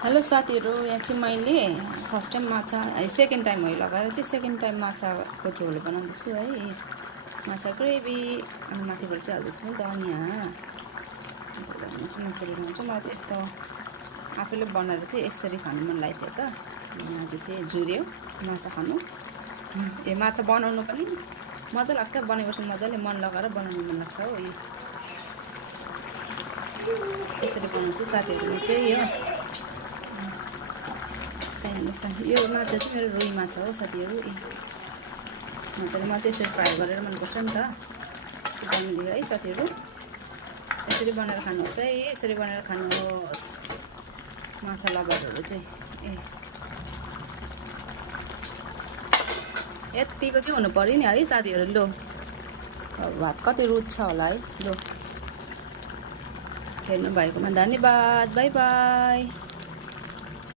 Hello साथीहरू, यहाँ चाहिँ मैले फर्स्ट टाइम माछा सेकेन्ड टाइम है लगाएर चाहिँ सेकेन्ड टाइम माछाको झोल बनाउँदैछु है। माछा ग्रेभी अनि माथिबाट चाहिँ हाल्दैछु नि धनियाँ यसरी बनाउँछु। मलाई चाहिँ यस्तो आफूले बनाएर चाहिँ यसरी खानु मन लागेको थियो त। आज चाहिँ जुर्यो माछा खानु। यो माछा बनाउनु पनि मजा लाग्छ, बनाएपछि मजाले मन लगाएर बनाउनु मन लाग्छ हो। यसरी बनाउँछु साथीहरूले चाहिँ यो हेर्नुहोस् न, यो माछा चाहिँ मेरो रुई माछा हो साथीहरू। मजाले म चाहिँ यसरी फ्राई गरेर मनपर्छ नि त, यसरी बनाइदियो है साथीहरू। यसरी बनाएर खानुहोस् है, यसरी बनाएर खानुहोस् माछा लभरहरू चाहिँ। यतिको चाहिँ हुनु पऱ्यो नि है साथीहरू। लो भात कति रुच्छ होला है। लो हेर्नु भएकोमा धन्यवाद, बाई बाई।